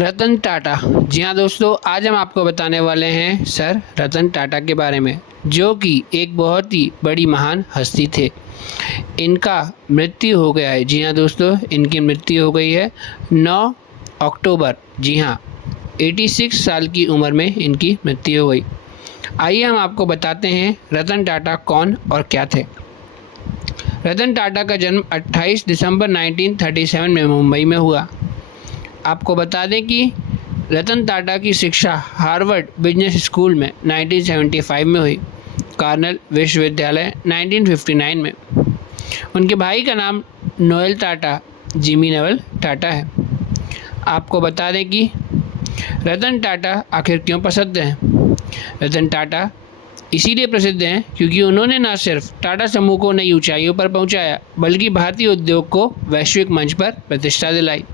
रतन टाटा। जी हाँ दोस्तों, आज हम आपको बताने वाले हैं सर रतन टाटा के बारे में, जो कि एक बहुत ही बड़ी महान हस्ती थे। इनका मृत्यु हो गया है। जी हाँ दोस्तों, इनकी मृत्यु हो गई है 9 अक्टूबर। जी हाँ, 86 साल की उम्र में इनकी मृत्यु हो गई। आइए हम आपको बताते हैं रतन टाटा कौन और क्या थे। रतन टाटा का जन्म 28 दिसंबर 1937 में मुंबई में हुआ। आपको बता दें कि रतन टाटा की शिक्षा हार्वर्ड बिजनेस स्कूल में 1975 में हुई, कार्नेल विश्वविद्यालय 1959 में। उनके भाई का नाम Noel Tata, Jimmy naval Tata है। आपको बता दें कि रतन टाटा आखिर क्यों प्रसिद्ध हैं। रतन टाटा इसीलिए प्रसिद्ध हैं क्योंकि उन्होंने न सिर्फ टाटा समूह को नई ऊंचाइयों पर पहुंचाया, बल्कि भारतीय उद्योग को वैश्विक मंच पर प्रतिष्ठा दिलाई।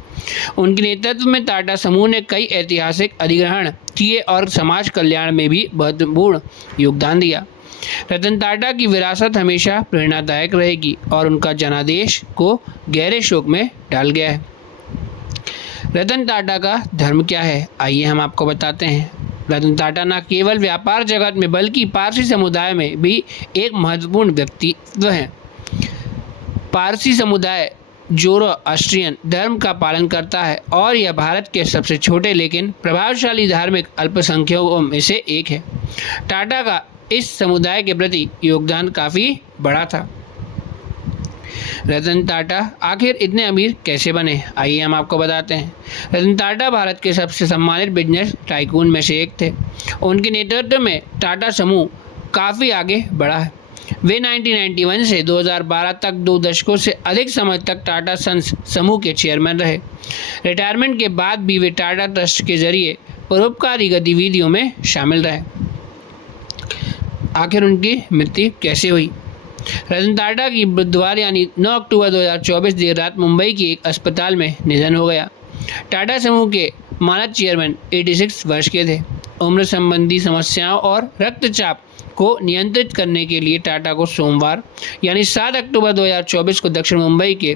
उनके नेतृत्व में टाटा समूह ने कई ऐतिहासिक अधिग्रहण किए और समाज कल्याण में भी महत्वपूर्ण योगदान दिया। रतन टाटा की विरासत हमेशा प्रेरणादायक रहेगी और उनका जनादेश को गहरे शोक में डाल गया है। रतन टाटा का धर्म क्या है, आइए हम आपको बताते हैं। रतन टाटा न केवल व्यापार जगत में बल्कि पारसी समुदाय में भी एक महत्वपूर्ण व्यक्तित्व हैं। पारसी समुदाय जोरोआस्ट्रियन धर्म का पालन करता है और यह भारत के सबसे छोटे लेकिन प्रभावशाली धार्मिक अल्पसंख्यकों में से एक है। टाटा का इस समुदाय के प्रति योगदान काफ़ी बड़ा था। रतन टाटा आखिर इतने अमीर कैसे बने, आइए हम आपको बताते हैं। रतन टाटा भारत के सबसे सम्मानित बिजनेस टाइकून में से एक थे। उनके नेतृत्व में टाटा समूह काफ़ी आगे बढ़ा है। वे 1991 से 2012 तक 2 दशकों से अधिक समय तक टाटा सन्स समूह के चेयरमैन रहे। रिटायरमेंट के बाद भी वे टाटा ट्रस्ट के जरिए परोपकारी गतिविधियों में शामिल रहे। आखिर उनकी मृत्यु कैसे हुई। रतन टाटा की बुधवार यानी 9 अक्टूबर 2024 देर रात मुंबई के एक अस्पताल में निधन हो गया। टाटा समूह के मानद चेयरमैन 86 वर्ष के थे। उम्र संबंधी समस्याओं और रक्तचाप को नियंत्रित करने के लिए टाटा को सोमवार यानी 7 अक्टूबर 2024 को दक्षिण मुंबई के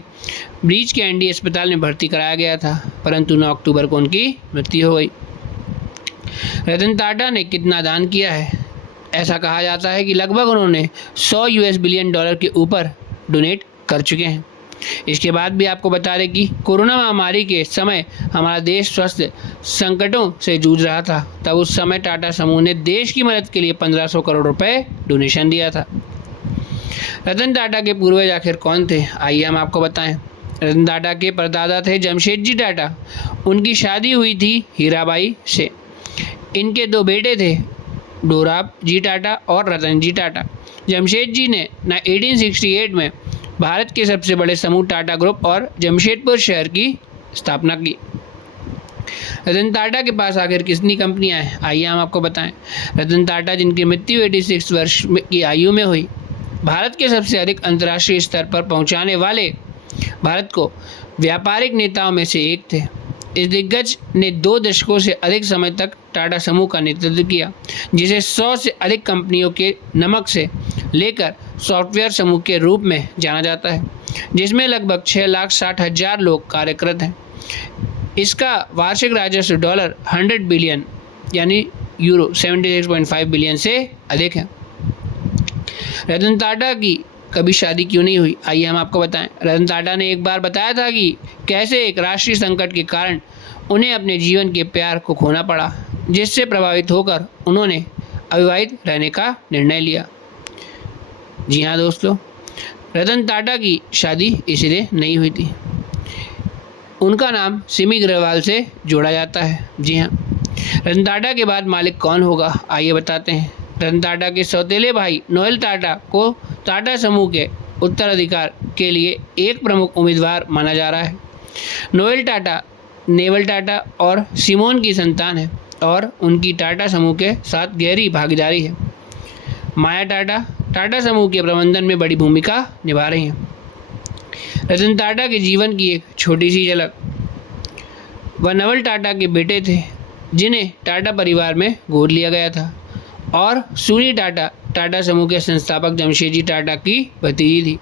ब्रीच कैंडी अस्पताल में भर्ती कराया गया था, परंतु 9 अक्टूबर को उनकी मृत्यु हो गई। रतन टाटा ने कितना दान किया है। ऐसा कहा जाता है कि लगभग उन्होंने 100 US बिलियन डॉलर के ऊपर डोनेट कर चुके हैं। इसके बाद भी आपको बता दें कि कोरोना महामारी के समय हमारा देश स्वास्थ्य संकटों से जूझ रहा था। तब उस समय टाटा समूह ने देश की मदद के लिए 1500 करोड़ रुपए डोनेशन दिया था। रतन टाटा के पूर्वज आखिर कौन थे, आइए हम आपको बताएं। रतन टाटा के परदादा थे जमशेदजी टाटा। उनकी शादी हुई थी हीराबाई से। इनके 2 बेटे थे, डोराब जी टाटा और रतन जी टाटा। जमशेद जी ने 1868 में भारत के सबसे बड़े समूह टाटा ग्रुप और जमशेदपुर शहर की स्थापना की। रतन टाटा के पास आखिर कितनी कंपनियां हैं, आइए हम आपको बताएं। रतन टाटा, जिनकी मृत्यु 86 वर्ष की आयु में हुई, भारत के सबसे अधिक अंतर्राष्ट्रीय स्तर पर पहुंचाने वाले भारत को व्यापारिक नेताओं में से एक थे। इस दिग्गज ने 2 दशकों से अधिक समय तक टाटा समूह का नेतृत्व किया, जिसे 100 से अधिक कंपनियों के नमक से लेकर सॉफ्टवेयर समूह के रूप में जाना जाता है, जिसमें लगभग 6,60,000 लोग कार्यरत हैं। इसका वार्षिक राजस्व डॉलर 100 बिलियन यानी यूरो 76.5 बिलियन से अधिक है। रतन टाटा की कभी शादी क्यों नहीं हुई, आइए हम आपको बताएं। रतन टाटा ने एक बार बताया था कि कैसे एक राष्ट्रीय संकट के कारण उन्हें अपने जीवन के प्यार को खोना पड़ा, जिससे प्रभावित होकर उन्होंने अविवाहित रहने का निर्णय लिया। जी हाँ दोस्तों, रतन टाटा की शादी इसलिए नहीं हुई थी। उनका नाम सिमी ग्रेवाल से जोड़ा जाता है। जी हाँ, रतन टाटा के बाद मालिक कौन होगा, आइए बताते हैं। रतन टाटा के सौतेले भाई नोएल टाटा को टाटा समूह के उत्तराधिकार के लिए एक प्रमुख उम्मीदवार माना जा रहा है। नोएल टाटा नेवल टाटा और सिमोन की संतान है और उनकी टाटा समूह के साथ गहरी भागीदारी है। माया टाटा टाटा समूह के प्रबंधन में बड़ी भूमिका निभा रही हैं। रतन टाटा के जीवन की एक छोटी सी झलक। वह नवल टाटा के बेटे थे, जिन्हें टाटा परिवार में गोद लिया गया था, और सूरी टाटा टाटा समूह के संस्थापक जमशेदजी टाटा की भतीजी थी।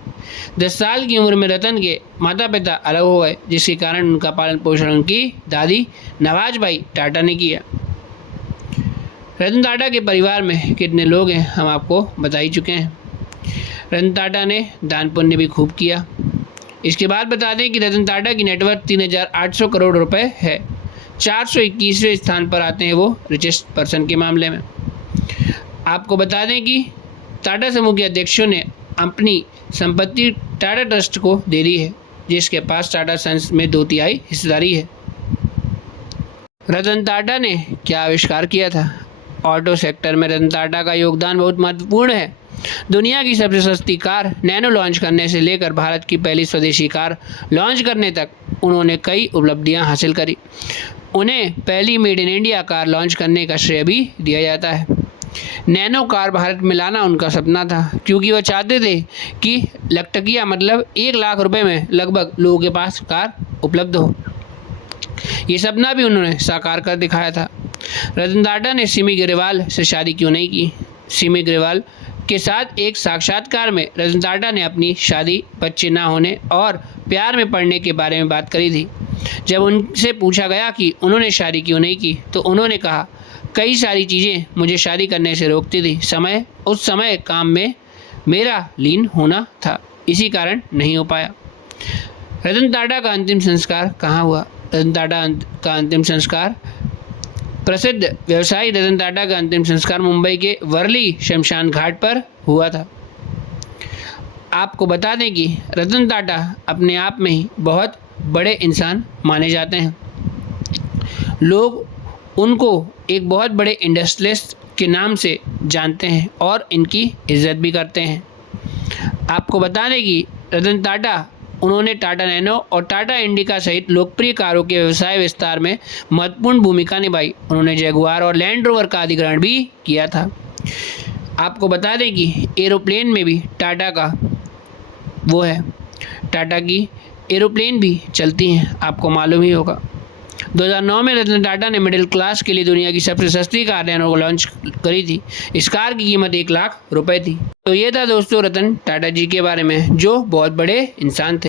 10 साल की उम्र में रतन के माता पिता अलग हो गए, जिसके कारण उनका पालन पोषण उनकी दादी नवाजबाई टाटा ने किया। रतन टाटा के परिवार में कितने लोग हैं हम आपको बता ही चुके हैं। रतन टाटा ने दान पुण्य भी खूब किया। इसके बाद बता दें कि रतन टाटा की नेटवर्थ 3,800 करोड़ रुपए है। 421वें स्थान पर आते हैं वो रिचेस्ट पर्सन के मामले में। आपको बता दें कि टाटा समूह के अध्यक्षों ने अपनी संपत्ति टाटा ट्रस्ट को दे दी है, जिसके पास टाटा सन्स में 2/3 हिस्सेदारी है। रतन टाटा ने क्या आविष्कार किया था? ऑटो सेक्टर में रतन टाटा का योगदान बहुत महत्वपूर्ण है। दुनिया की सबसे सस्ती कार नैनो लॉन्च करने से लेकर भारत की पहली स्वदेशी कार लॉन्च करने तक उन्होंने कई उपलब्धियां हासिल करी। उन्हें पहली made in India car launch करने का श्रेय भी दिया जाता है। नैनो कार भारत में लाना उनका सपना था, क्योंकि वो चाहते थे कि लखटकिया मतलब 1 लाख रुपए में लगभग लोगों के पास कार उपलब्ध हो। ये सपना भी उन्होंने साकार कर दिखाया था। रतन टाटा ने सिमी ग्रेवाल से शादी क्यों नहीं की? सिमी ग्रेवाल के साथ एक साक्षात्कार में रतन टाटा ने अपनी शादी, बच्चे ना होने और प्यार में पड़ने के बारे में बात करी थी। जब उनसे पूछा गया कि उन्होंने शादी क्यों नहीं की, तो उन्होंने कहा, कई सारी चीज़ें मुझे शादी करने से रोकती थी। उस समय काम में मेरा लीन होना था, इसी कारण नहीं हो पाया। रतन टाटा का अंतिम संस्कार कहाँ हुआ? रतन टाटा का अंतिम संस्कार प्रसिद्ध व्यवसायी रतन टाटा का अंतिम संस्कार मुंबई के वर्ली शमशान घाट पर हुआ था। आपको बता दें कि रतन टाटा अपने आप में ही बहुत बड़े इंसान माने जाते हैं। लोग उनको एक बहुत बड़े इंडस्ट्रियलिस्ट के नाम से जानते हैं और इनकी इज्जत भी करते हैं। आपको बता दें कि रतन टाटा उन्होंने टाटा नैनो और टाटा इंडिका सहित लोकप्रिय कारों के व्यवसाय विस्तार में महत्वपूर्ण भूमिका निभाई। उन्होंने जगुआर और लैंड रोवर का अधिग्रहण भी किया था। आपको बता दें कि एरोप्लेन में भी टाटा का वो है, टाटा की एरोप्लेन भी चलती हैं, आपको मालूम ही होगा। 2009 में रतन टाटा ने मिडिल क्लास के लिए दुनिया की सबसे सस्ती कार नैनो को लॉन्च करी थी। इस कार की कीमत 1 लाख रुपए थी। तो ये था दोस्तों रतन टाटा जी के बारे में, जो बहुत बड़े इंसान थे।